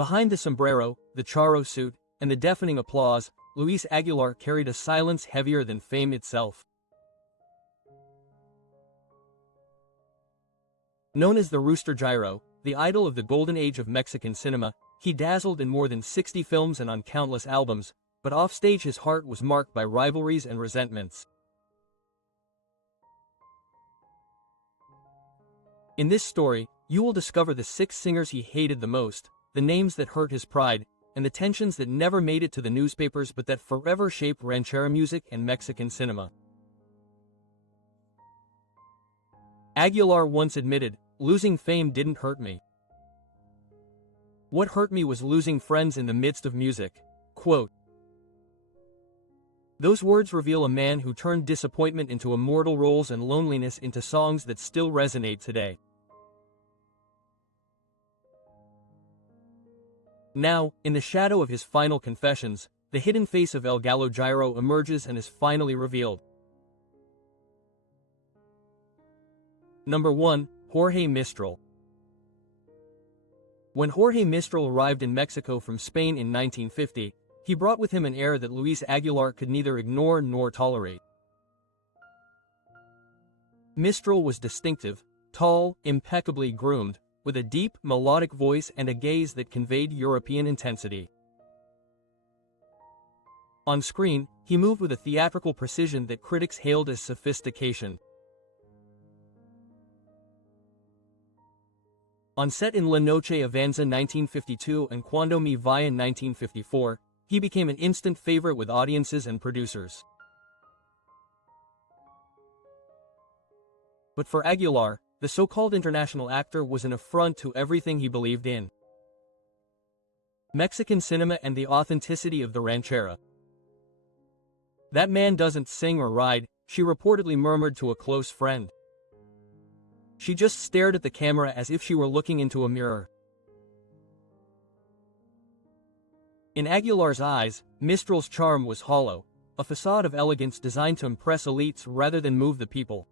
Behind the sombrero, the charro suit, and the deafening applause, Luis Aguilar carried a silence heavier than fame itself. Known as the Rooster Gyro, the idol of the golden age of Mexican cinema, he dazzled in more than 60 films and on countless albums, but offstage his heart was marked by rivalries and resentments. In this story, you will discover the 6 singers he hated the most, the names that hurt his pride, and the tensions that never made it to the newspapers but that forever shaped ranchera music and Mexican cinema. Aguilar once admitted, "Losing fame didn't hurt me. What hurt me was losing friends in the midst of music." Quote. Those words reveal a man who turned disappointment into immortal roles and loneliness into songs that still resonate today. Now, in the shadow of his final confessions, the hidden face of El Gallo Gyro emerges and is finally revealed. Number 1. Jorge Mistral. When Jorge Mistral arrived in Mexico from Spain in 1950, he brought with him an air that Luis Aguilar could neither ignore nor tolerate. Mistral was distinctive, tall, impeccably groomed, with a deep, melodic voice and a gaze that conveyed European intensity. On screen, he moved with a theatrical precision that critics hailed as sophistication. On set in La Noche Avanza 1952 and Cuando Me Vaya 1954, he became an instant favorite with audiences and producers. But for Aguilar, the so-called international actor was an affront to everything he believed in: Mexican cinema and the authenticity of the ranchera. "That man doesn't sing or ride," she reportedly murmured to a close friend. "She just stared at the camera as if she were looking into a mirror." In Aguilar's eyes, Mistral's charm was hollow, a facade of elegance designed to impress elites rather than move the people.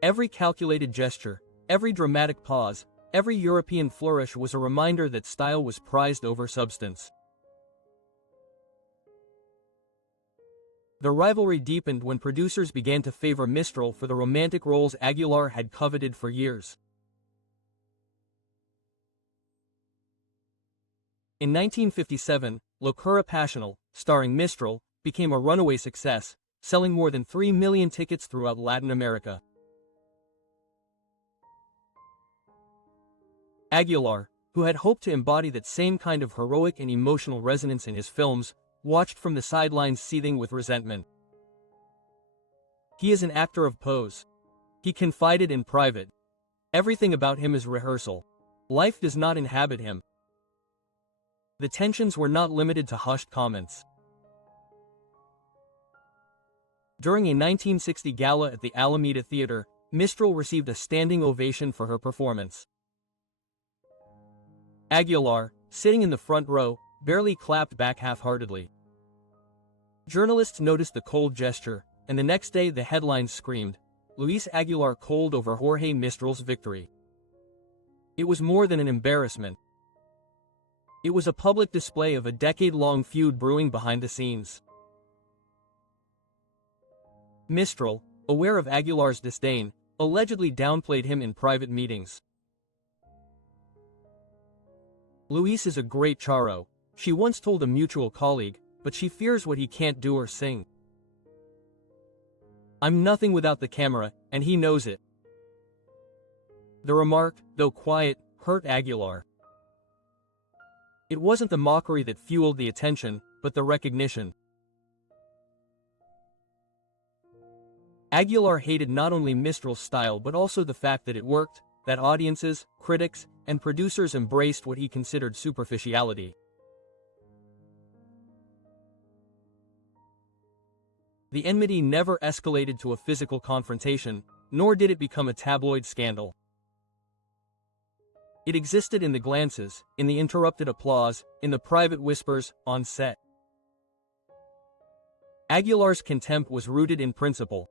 Every calculated gesture, every dramatic pause, every European flourish was a reminder that style was prized over substance. The rivalry deepened when producers began to favor Mistral for the romantic roles Aguilar had coveted for years. In 1957, Locura Pasional, starring Mistral, became a runaway success, selling more than 3 million tickets throughout Latin America. Aguilar, who had hoped to embody that same kind of heroic and emotional resonance in his films, watched from the sidelines seething with resentment. "He is an actor of pose," he confided in private. "Everything about him is rehearsal. Life does not inhabit him." The tensions were not limited to hushed comments. During a 1960 gala at the Alameda Theater, Mistral received a standing ovation for her performance. Aguilar, sitting in the front row, barely clapped back half-heartedly. Journalists noticed the cold gesture, and the next day the headlines screamed, "Luis Aguilar cold over Jorge Mistral's victory." It was more than an embarrassment. It was a public display of a decade-long feud brewing behind the scenes. Mistral, aware of Aguilar's disdain, allegedly downplayed him in private meetings. "Luis is a great charro," she once told a mutual colleague, "but she fears what he can't do or sing. I'm nothing without the camera, and he knows it." The remark, though quiet, hurt Aguilar. It wasn't the mockery that fueled the attention, but the recognition. Aguilar hated not only Mistral's style but also the fact that it worked, that audiences, critics, and producers embraced what he considered superficiality. The enmity never escalated to a physical confrontation, nor did it become a tabloid scandal. It existed in the glances, in the interrupted applause, in the private whispers, on set. Aguilar's contempt was rooted in principle.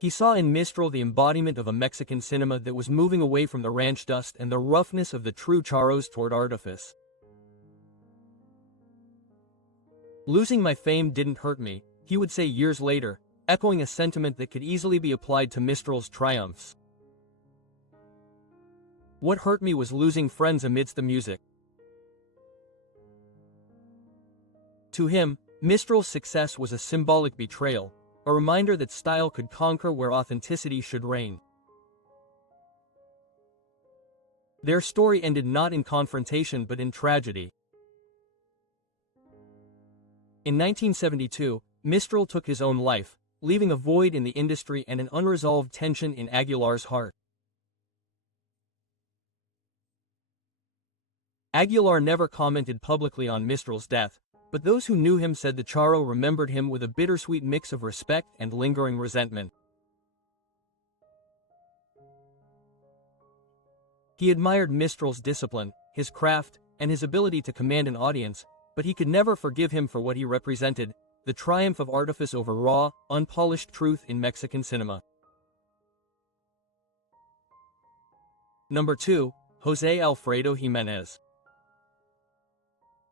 He saw in Mistral the embodiment of a Mexican cinema that was moving away from the ranch dust and the roughness of the true charros toward artifice. "Losing my fame didn't hurt me," he would say years later, echoing a sentiment that could easily be applied to Mistral's triumphs. "What hurt me was losing friends amidst the music." To him, Mistral's success was a symbolic betrayal, a reminder that style could conquer where authenticity should reign. Their story ended not in confrontation but in tragedy. In 1972, Mistral took his own life, leaving a void in the industry and an unresolved tension in Aguilar's heart. Aguilar never commented publicly on Mistral's death, but those who knew him said the charro remembered him with a bittersweet mix of respect and lingering resentment. He admired Mistral's discipline, his craft, and his ability to command an audience, but he could never forgive him for what he represented, the triumph of artifice over raw, unpolished truth in Mexican cinema. Number 2, José Alfredo Jiménez.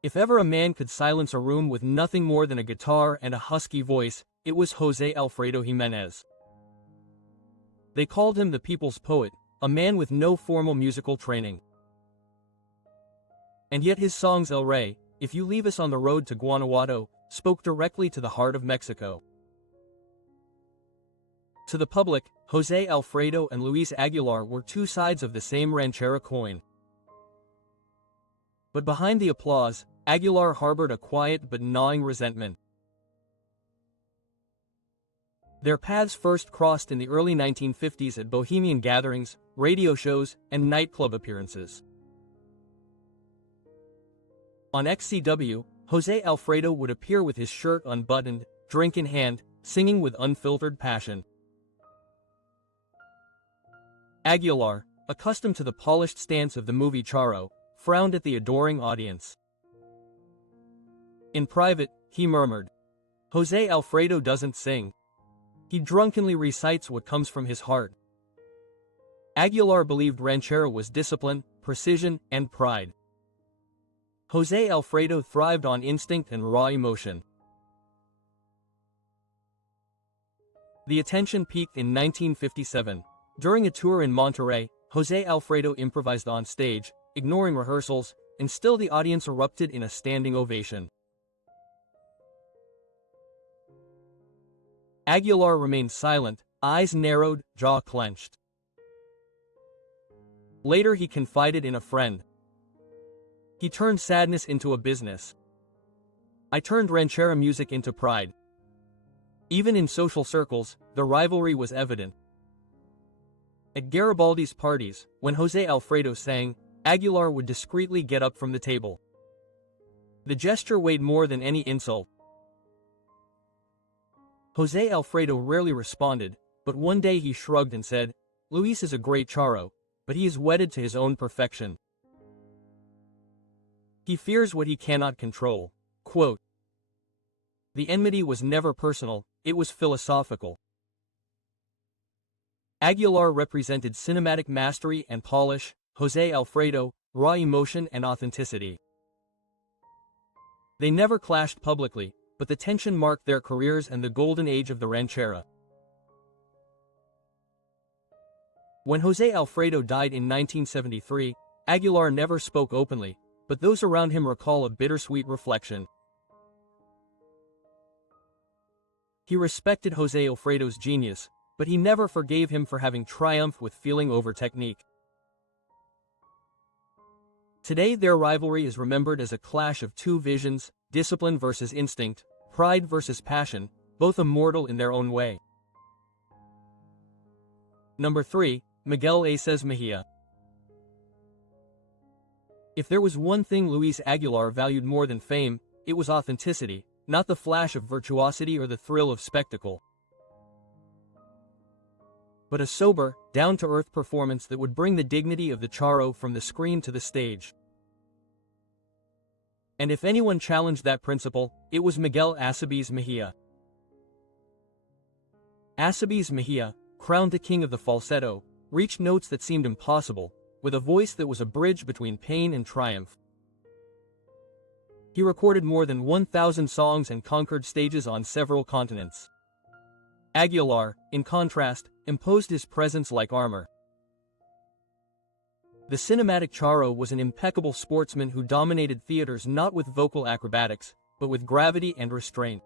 If ever a man could silence a room with nothing more than a guitar and a husky voice, it was José Alfredo Jiménez. They called him the people's poet, a man with no formal musical training. And yet his songs El Rey, If You Leave Us on the Road to Guanajuato, spoke directly to the heart of Mexico. To the public, José Alfredo and Luis Aguilar were two sides of the same ranchera coin. But behind the applause, Aguilar harbored a quiet but gnawing resentment. Their paths first crossed in the early 1950s at bohemian gatherings, radio shows, and nightclub appearances. On XCW, José Alfredo would appear with his shirt unbuttoned, drink in hand, singing with unfiltered passion. Aguilar, accustomed to the polished stance of the movie charro, frowned at the adoring audience. In private, he murmured, "José Alfredo doesn't sing. He drunkenly recites what comes from his heart." Aguilar believed ranchera was discipline, precision, and pride. José Alfredo thrived on instinct and raw emotion. The attention peaked in 1957. During a tour in Monterrey, José Alfredo improvised on stage, ignoring rehearsals, and still the audience erupted in a standing ovation. Aguilar remained silent, eyes narrowed, jaw clenched. Later he confided in a friend. He turned sadness into a business. I turned ranchera music into pride. Even in social circles, the rivalry was evident. At Garibaldi's parties, when José Alfredo sang, Aguilar would discreetly get up from the table. The gesture weighed more than any insult. José Alfredo rarely responded, but one day he shrugged and said, "Luis is a great charro, but he is wedded to his own perfection. He fears what he cannot control." Quote. The enmity was never personal, it was philosophical. Aguilar represented cinematic mastery and polish, José Alfredo, raw emotion and authenticity. They never clashed publicly, but the tension marked their careers and the golden age of the ranchera. When José Alfredo died in 1973, Aguilar never spoke openly, but those around him recall a bittersweet reflection. He respected José Alfredo's genius, but he never forgave him for having triumphed with feeling over technique. Today their rivalry is remembered as a clash of two visions, discipline versus instinct, pride versus passion, both immortal in their own way. Number 3, Miguel Aces Mejia. If there was one thing Luis Aguilar valued more than fame, it was authenticity, not the flash of virtuosity or the thrill of spectacle, but a sober, down-to-earth performance that would bring the dignity of the charro from the screen to the stage. And if anyone challenged that principle, it was Miguel Aces Mejia. Aces Mejia, crowned the king of the falsetto, reached notes that seemed impossible, with a voice that was a bridge between pain and triumph. He recorded more than 1,000 songs and conquered stages on several continents. Aguilar, in contrast, imposed his presence like armor. The cinematic Charo was an impeccable sportsman who dominated theaters not with vocal acrobatics, but with gravity and restraint.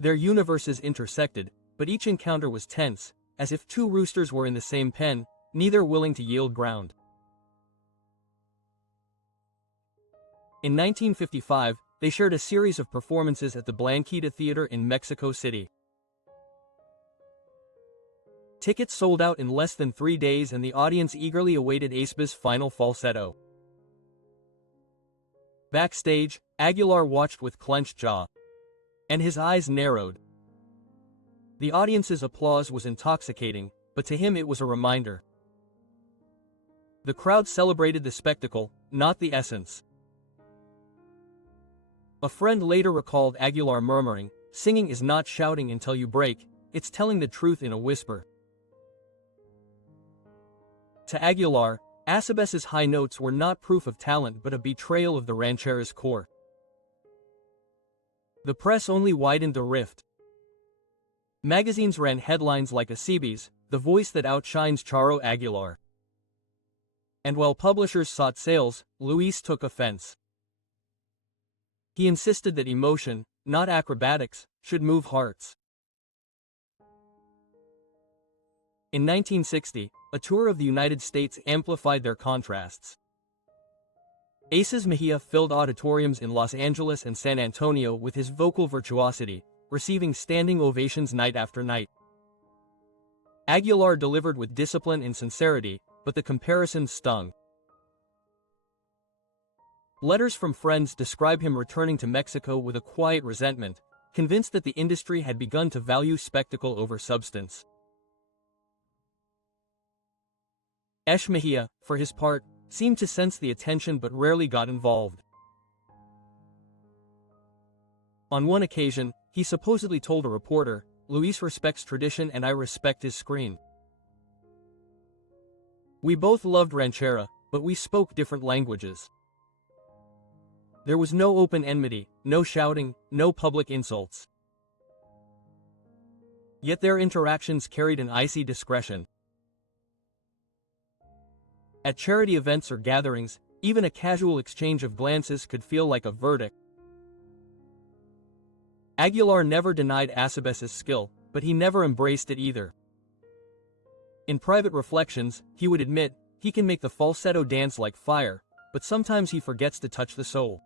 Their universes intersected, but each encounter was tense, as if two roosters were in the same pen, neither willing to yield ground. In 1955, they shared a series of performances at the Blanquita Theater in Mexico City. Tickets sold out in less than 3 days and the audience eagerly awaited Aceba's final falsetto. Backstage, Aguilar watched with clenched jaw. And his eyes narrowed. The audience's applause was intoxicating, but to him it was a reminder. The crowd celebrated the spectacle, not the essence. A friend later recalled Aguilar murmuring, "Singing is not shouting until you break, it's telling the truth in a whisper." To Aguilar, Aceba's high notes were not proof of talent but a betrayal of the ranchera's core. The press only widened the rift. Magazines ran headlines like Aceba's, the voice that outshines Charo Aguilar. And while publishers sought sales, Luis took offense. He insisted that emotion, not acrobatics, should move hearts. In 1960, a tour of the United States amplified their contrasts. Aces Mejia filled auditoriums in Los Angeles and San Antonio with his vocal virtuosity, receiving standing ovations night after night. Aguilar delivered with discipline and sincerity, but the comparisons stung. Letters from friends describe him returning to Mexico with a quiet resentment, convinced that the industry had begun to value spectacle over substance. Esh Mejia, for his part, seemed to sense the attention but rarely got involved. On one occasion, he supposedly told a reporter, "Luis respects tradition and I respect his screen. We both loved ranchera, but we spoke different languages." There was no open enmity, no shouting, no public insults. Yet their interactions carried an icy discretion. At charity events or gatherings, even a casual exchange of glances could feel like a verdict. Aguilar never denied Aceba's skill, but he never embraced it either. In private reflections, he would admit, he can make the falsetto dance like fire, but sometimes he forgets to touch the soul.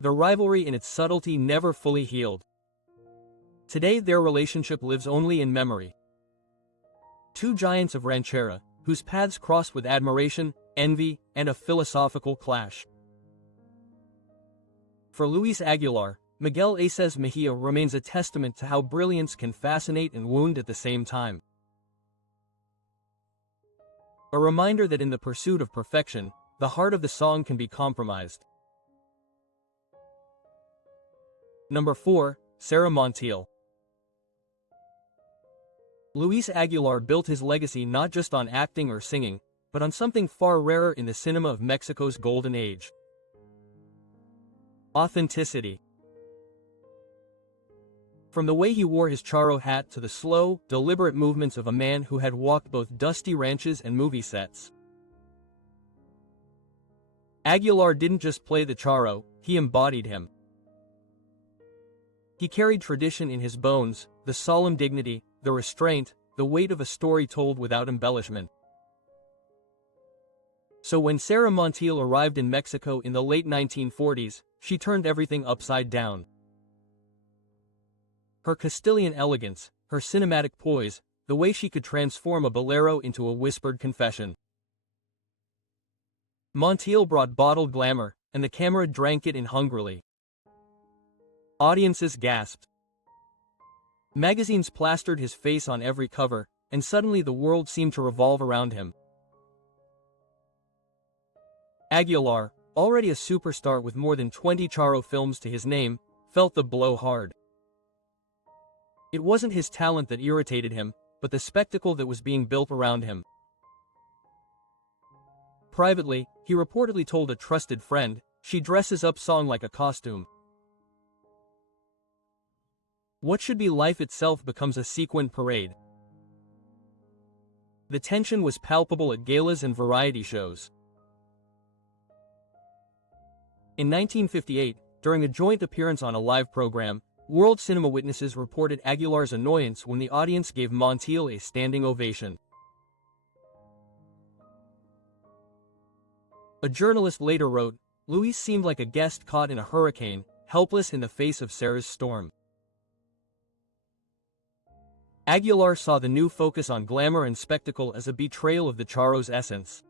The rivalry in its subtlety never fully healed. Today their relationship lives only in memory. Two giants of ranchera, whose paths crossed with admiration, envy, and a philosophical clash. For Luis Aguilar, Miguel Aces Mejia remains a testament to how brilliance can fascinate and wound at the same time. A reminder that in the pursuit of perfection, the heart of the song can be compromised. Number 4, Sara Montiel. Luis Aguilar built his legacy not just on acting or singing, but on something far rarer in the cinema of Mexico's golden age: authenticity. From the way he wore his charro hat to the slow, deliberate movements of a man who had walked both dusty ranches and movie sets. Aguilar didn't just play the charro, he embodied him. He carried tradition in his bones, the solemn dignity, the restraint, the weight of a story told without embellishment. So when Sara Montiel arrived in Mexico in the late 1940s, she turned everything upside down. Her Castilian elegance, her cinematic poise, the way she could transform a bolero into a whispered confession. Montiel brought bottled glamour, and the camera drank it in hungrily. Audiences gasped. Magazines plastered his face on every cover, and suddenly the world seemed to revolve around him. Aguilar, already a superstar with more than 20 charro films to his name, felt the blow hard. It wasn't his talent that irritated him, but the spectacle that was being built around him. Privately, he reportedly told a trusted friend, "She dresses up song like a costume. What should be life itself becomes a sequin parade." The tension was palpable at galas and variety shows. In 1958, during a joint appearance on a live program, World Cinema Witnesses reported Aguilar's annoyance when the audience gave Montiel a standing ovation. A journalist later wrote, "Luis seemed like a guest caught in a hurricane, helpless in the face of Sarah's storm." Aguilar saw the new focus on glamour and spectacle as a betrayal of the Charro's essence.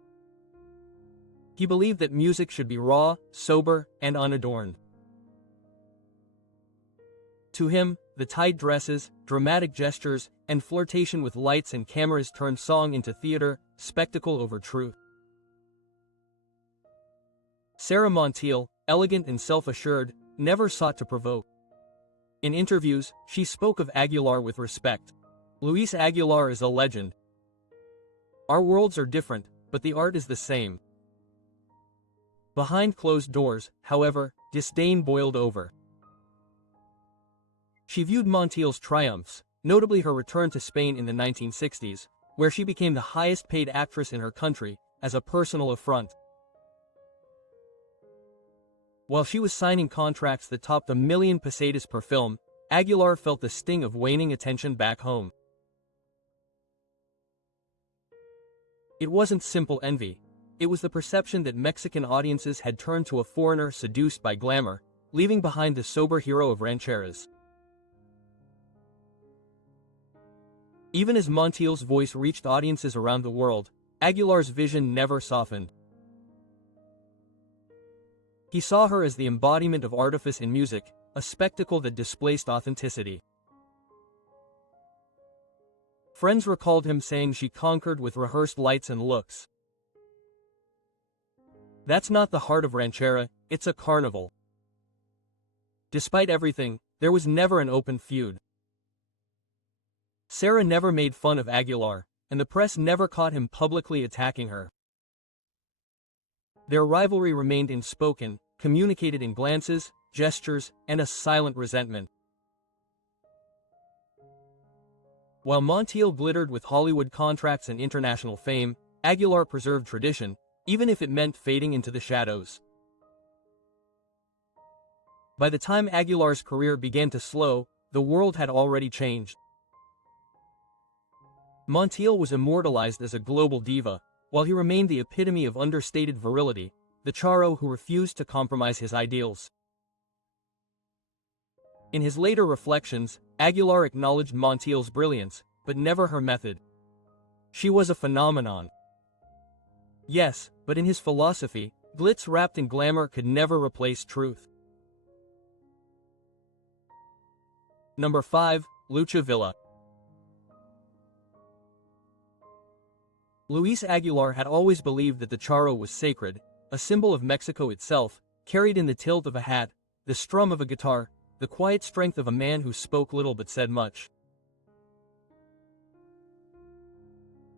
He believed that music should be raw, sober, and unadorned. To him, the tight dresses, dramatic gestures, and flirtation with lights and cameras turned song into theater, spectacle over truth. Sarah Montiel, elegant and self-assured, never sought to provoke. In interviews, she spoke of Aguilar with respect. "Luis Aguilar is a legend. Our worlds are different, but the art is the same." Behind closed doors, however, disdain boiled over. She viewed Montiel's triumphs, notably her return to Spain in the 1960s, where she became the highest-paid actress in her country, as a personal affront. While she was signing contracts that topped $1 million pesetas per film, Aguilar felt the sting of waning attention back home. It wasn't simple envy. It was the perception that Mexican audiences had turned to a foreigner seduced by glamour, leaving behind the sober hero of rancheras. Even as Montiel's voice reached audiences around the world, Aguilar's vision never softened. He saw her as the embodiment of artifice in music, a spectacle that displaced authenticity. Friends recalled him saying she conquered with rehearsed lights and looks. "That's not the heart of ranchera, it's a carnival." Despite everything, there was never an open feud. Sarah never made fun of Aguilar, and the press never caught him publicly attacking her. Their rivalry remained unspoken, communicated in glances, gestures, and a silent resentment. While Montiel glittered with Hollywood contracts and international fame, Aguilar preserved tradition, even if it meant fading into the shadows. By the time Aguilar's career began to slow, the world had already changed. Montiel was immortalized as a global diva, while he remained the epitome of understated virility, the Charro who refused to compromise his ideals. In his later reflections, Aguilar acknowledged Montiel's brilliance, but never her method. She was a phenomenon. Yes, but in his philosophy, glitz wrapped in glamour could never replace truth. Number 5, Lucha Villa. Luis Aguilar had always believed that the Charro was sacred, a symbol of Mexico itself, carried in the tilt of a hat, the strum of a guitar, the quiet strength of a man who spoke little but said much.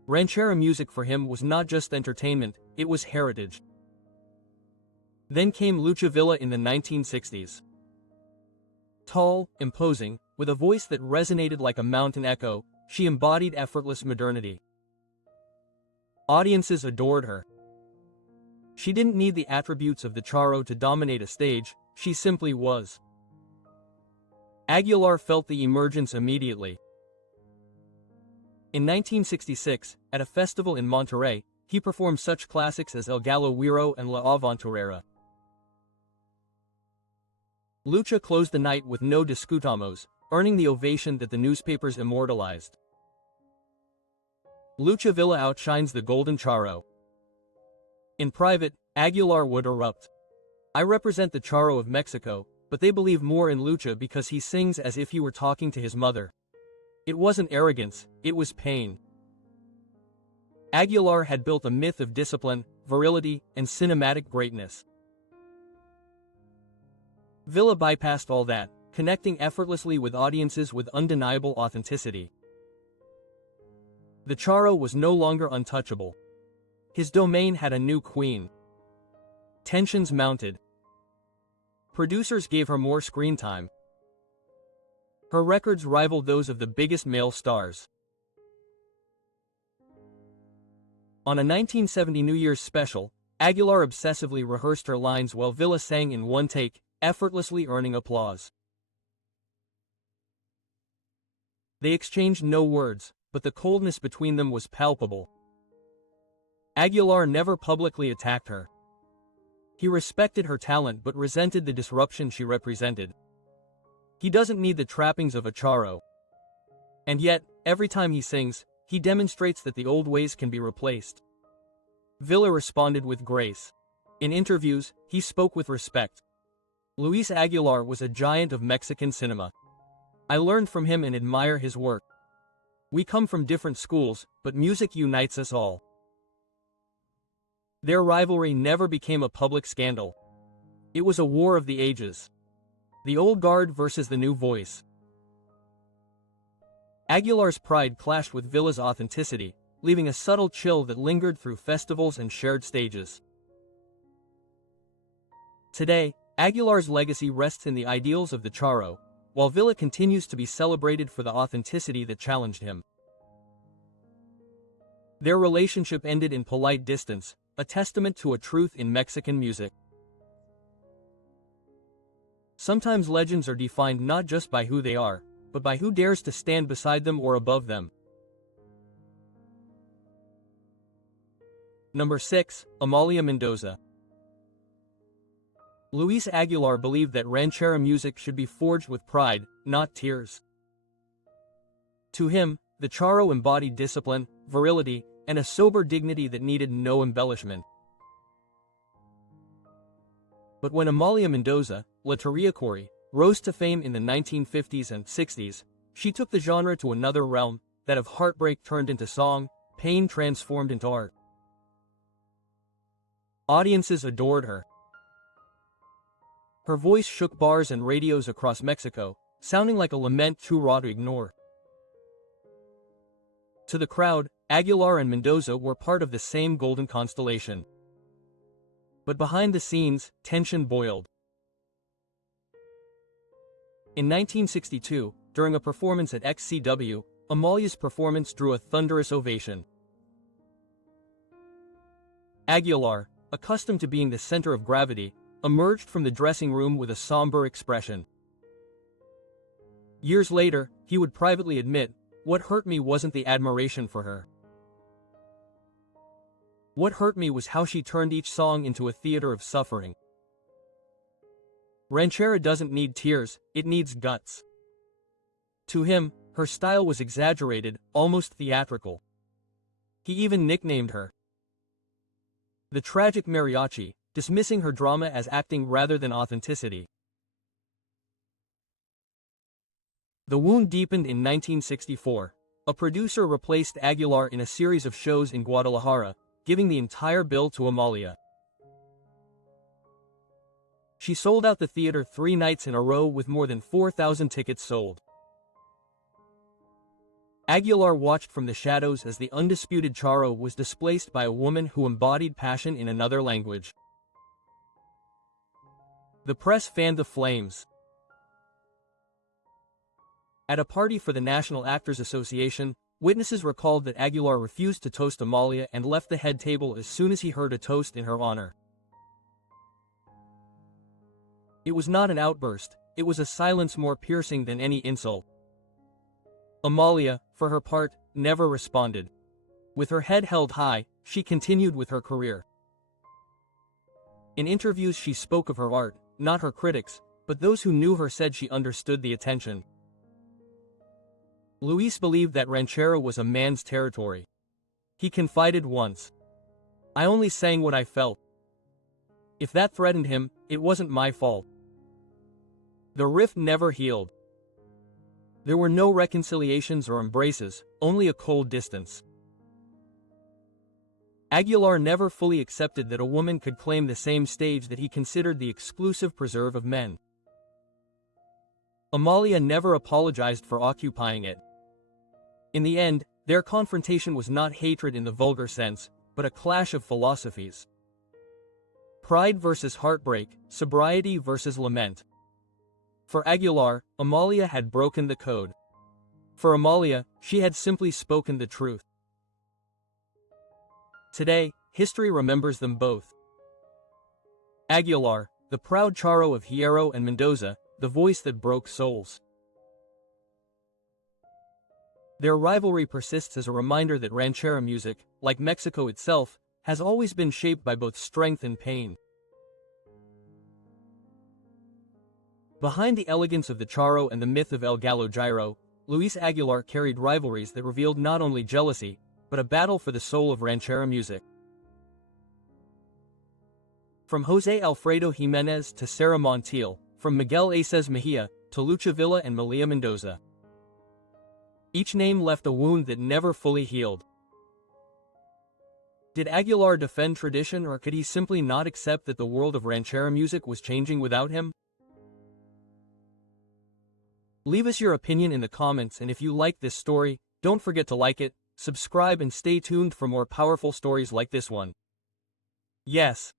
Ranchera music for him was not just entertainment, it was heritage. Then came Lucha Villa in the 1960s. Tall, imposing, with a voice that resonated like a mountain echo, she embodied effortless modernity. Audiences adored her. She didn't need the attributes of the Charro to dominate a stage, she simply was. Aguilar felt the emergence immediately. In 1966, at a festival in Monterrey, he performed such classics as El Gallo Huiro and La Aventurera. Lucha closed the night with No Discutamos, earning the ovation that the newspapers immortalized. Lucha Villa outshines the Golden Charro. In private, Aguilar would erupt. "I represent the Charro of Mexico, but they believe more in Lucha because he sings as if he were talking to his mother." It wasn't arrogance, it was pain. Aguilar had built a myth of discipline, virility, and cinematic greatness. Villa bypassed all that, connecting effortlessly with audiences with undeniable authenticity. The Charro was no longer untouchable. His domain had a new queen. Tensions mounted. Producers gave her more screen time. Her records rivaled those of the biggest male stars. On a 1970 New Year's special, Aguilar obsessively rehearsed her lines while Villa sang in one take, effortlessly earning applause. They exchanged no words, but the coldness between them was palpable. Aguilar never publicly attacked her. He respected her talent but resented the disruption she represented. He doesn't need the trappings of a Charro. And yet, every time he sings, he demonstrates that the old ways can be replaced. Villa responded with grace. In interviews, he spoke with respect. Luis Aguilar was a giant of Mexican cinema. I learned from him and admire his work. We come from different schools, but music unites us all. Their rivalry never became a public scandal. It was a war of the ages. The old guard versus the new voice. Aguilar's pride clashed with Villa's authenticity, leaving a subtle chill that lingered through festivals and shared stages. Today, Aguilar's legacy rests in the ideals of the Charro, while Villa continues to be celebrated for the authenticity that challenged him. Their relationship ended in polite distance, a testament to a truth in Mexican music. Sometimes legends are defined not just by who they are, but by who dares to stand beside them or above them. Number 6. Amalia Mendoza. Luis Aguilar believed that ranchera music should be forged with pride, not tears. To him, the Charro embodied discipline, virility, and a sober dignity that needed no embellishment. But when Amalia Mendoza, La Terriacori, rose to fame in the 1950s and 60s, she took the genre to another realm, that of heartbreak turned into song, pain transformed into art. Audiences adored her. Her voice shook bars and radios across Mexico, sounding like a lament too raw to ignore. To the crowd, Aguilar and Mendoza were part of the same golden constellation. But behind the scenes, tension boiled. In 1962, during a performance at XCW, Amalia's performance drew a thunderous ovation. Aguilar, accustomed to being the center of gravity, emerged from the dressing room with a somber expression. Years later, he would privately admit, "What hurt me wasn't the admiration for her. What hurt me was how she turned each song into a theater of suffering." Ranchera doesn't need tears, it needs guts. To him, her style was exaggerated, almost theatrical. He even nicknamed her the tragic mariachi, dismissing her drama as acting rather than authenticity. The wound deepened in 1964. A producer replaced Aguilar in a series of shows in Guadalajara, giving the entire bill to Amalia. She sold out the theater 3 nights in a row with more than 4,000 tickets sold. Aguilar watched from the shadows as the undisputed Charro was displaced by a woman who embodied passion in another language. The press fanned the flames. At a party for the National Actors Association, witnesses recalled that Aguilar refused to toast Amalia and left the head table as soon as he heard a toast in her honor. It was not an outburst, it was a silence more piercing than any insult. Amalia, for her part, never responded. With her head held high, she continued with her career. In interviews she spoke of her art, not her critics, but those who knew her said she understood the attention. Luis believed that ranchera was a man's territory. He confided once, "I only sang what I felt. If that threatened him, it wasn't my fault." The rift never healed. There were no reconciliations or embraces, only a cold distance. Aguilar never fully accepted that a woman could claim the same stage that he considered the exclusive preserve of men. Amalia never apologized for occupying it. In the end, their confrontation was not hatred in the vulgar sense, but a clash of philosophies. Pride versus heartbreak, sobriety versus lament. For Aguilar, Amalia had broken the code. For Amalia, she had simply spoken the truth. Today, history remembers them both. Aguilar, the proud Charo of Hierro and Mendoza, the voice that broke souls. Their rivalry persists as a reminder that ranchera music, like Mexico itself, has always been shaped by both strength and pain. Behind the elegance of the Charo and the myth of El Gallo Gyro, Luis Aguilar carried rivalries that revealed not only jealousy, but a battle for the soul of ranchera music. From José Alfredo Jiménez to Sara Montiel, from Miguel Aces Mejia to Lucha Villa and Malia Mendoza. Each name left a wound that never fully healed. Did Aguilar defend tradition, or could he simply not accept that the world of ranchera music was changing without him? Leave us your opinion in the comments, and if you like this story, don't forget to like it, subscribe and stay tuned for more powerful stories like this one. Yes.